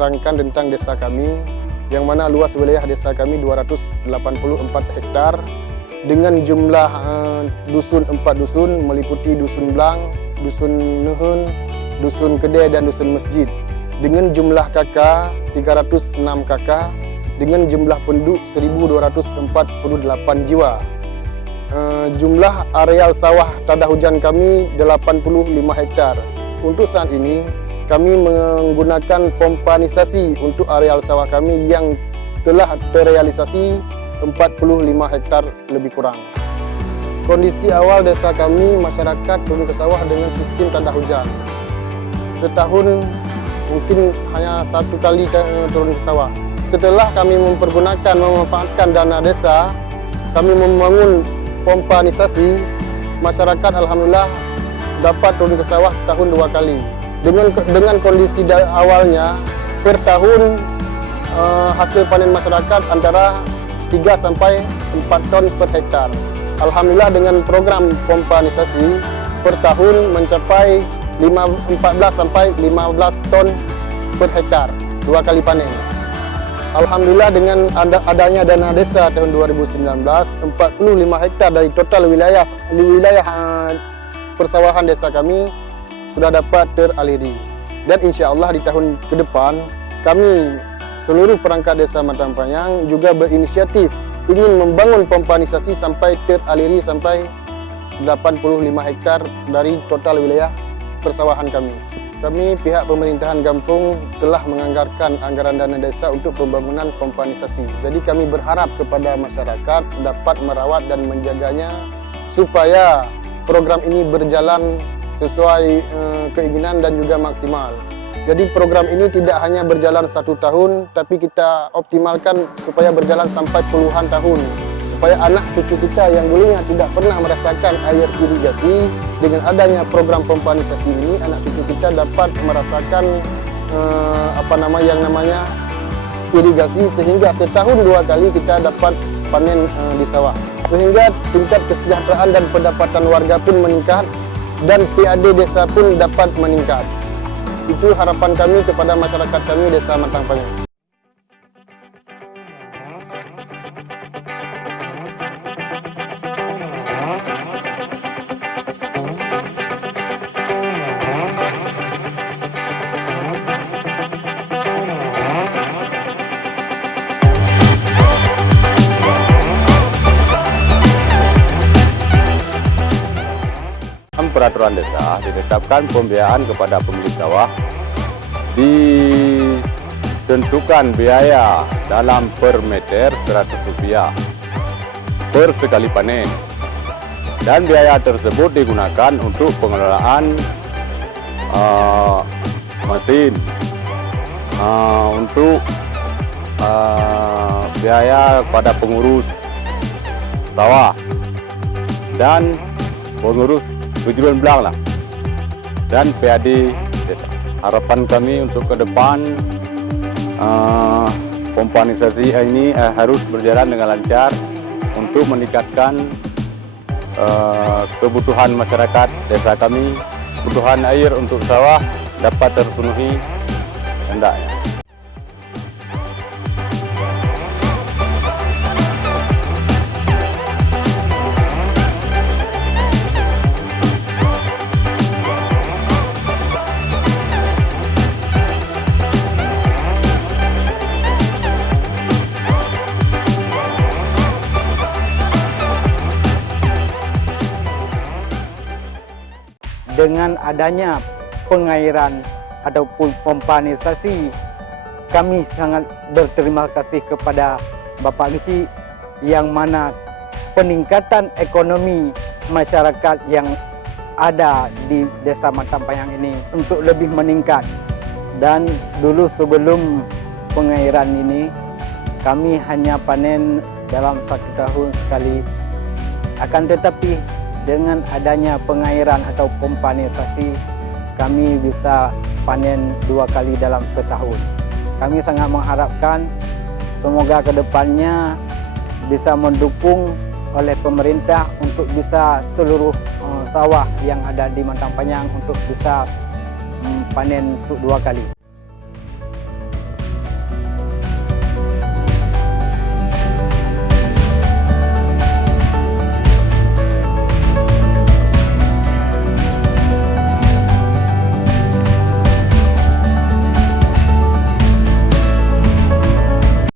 menerangkan tentang desa kami, yang mana luas wilayah desa kami 284 hektar dengan jumlah dusun 4 dusun meliputi Dusun Blang, Dusun Nuhun, Dusun Kedai dan Dusun Masjid. Dengan jumlah kakak 306 kakak dengan jumlah penduduk 1248 jiwa. Jumlah areal sawah tada hujan kami 85 hektar. Untuk saat ini kami menggunakan pompanisasi untuk areal sawah kami yang telah terrealisasi 45 hektar lebih kurang. Kondisi awal desa kami, masyarakat turun ke sawah dengan sistem tanda hujan. Setahun mungkin hanya 1 kali turun ke sawah. Setelah kami memanfaatkan dana desa, kami membangun pompanisasi, masyarakat alhamdulillah dapat turun ke sawah setahun 2 kali. Dengan kondisi awalnya per tahun hasil panen masyarakat antara 3 sampai 4 ton per hektar. Alhamdulillah dengan program pompanisasi per tahun mencapai 14 sampai 15 ton per hektar, 2 kali panen. Alhamdulillah dengan adanya dana desa tahun 2019, 45 hektar dari total wilayah persawahan desa kami sudah dapat teraliri. Dan insya Allah di tahun ke depan kami seluruh perangkat desa Matang Panjang juga berinisiatif ingin membangun pompanisasi sampai teraliri sampai 85 hektar dari total wilayah persawahan kami. Kami pihak pemerintahan Gampung telah menganggarkan anggaran dana desa untuk pembangunan pompanisasi. Jadi kami berharap kepada masyarakat dapat merawat dan menjaganya supaya program ini berjalan sesuai keinginan dan juga maksimal. Jadi program ini tidak hanya berjalan 1 tahun, tapi kita optimalkan supaya berjalan sampai puluhan tahun. Supaya anak cucu kita yang dulunya tidak pernah merasakan air irigasi, dengan adanya program pompanisasi ini, anak cucu kita dapat merasakan yang namanya irigasi, sehingga setahun 2 kali kita dapat panen di sawah. Sehingga tingkat kesejahteraan dan pendapatan warga pun meningkat, dan PAD desa pun dapat meningkat. Itu harapan kami kepada masyarakat kami desa Matang Panjang. Peraturan desa ditetapkan pembiayaan kepada pemilik sawah, ditentukan biaya dalam per meter Rp100 per sekali panen, dan biaya tersebut digunakan untuk pengelolaan mesin, untuk biaya pada pengurus sawah dan pengurus tujuan belang lah, dan PAD desa. Harapan kami untuk ke depan pompanisasi ini harus berjalan dengan lancar untuk meningkatkan kebutuhan masyarakat desa kami. Kebutuhan air untuk sawah dapat terpenuhi hendaknya. Dengan adanya pengairan ataupun pompanisasi, kami sangat berterima kasih kepada Bapak Lisi, yang mana peningkatan ekonomi masyarakat yang ada di Desa Matang Panjang ini untuk lebih meningkat. Dan dulu sebelum pengairan ini, kami hanya panen dalam 1 tahun sekali. Akan tetapi dengan adanya pengairan atau pompanisasi, kami bisa panen 2 kali dalam setahun. Kami sangat mengharapkan semoga kedepannya bisa mendukung oleh pemerintah untuk bisa seluruh sawah yang ada di Matang Panjang untuk bisa panen 2 kali.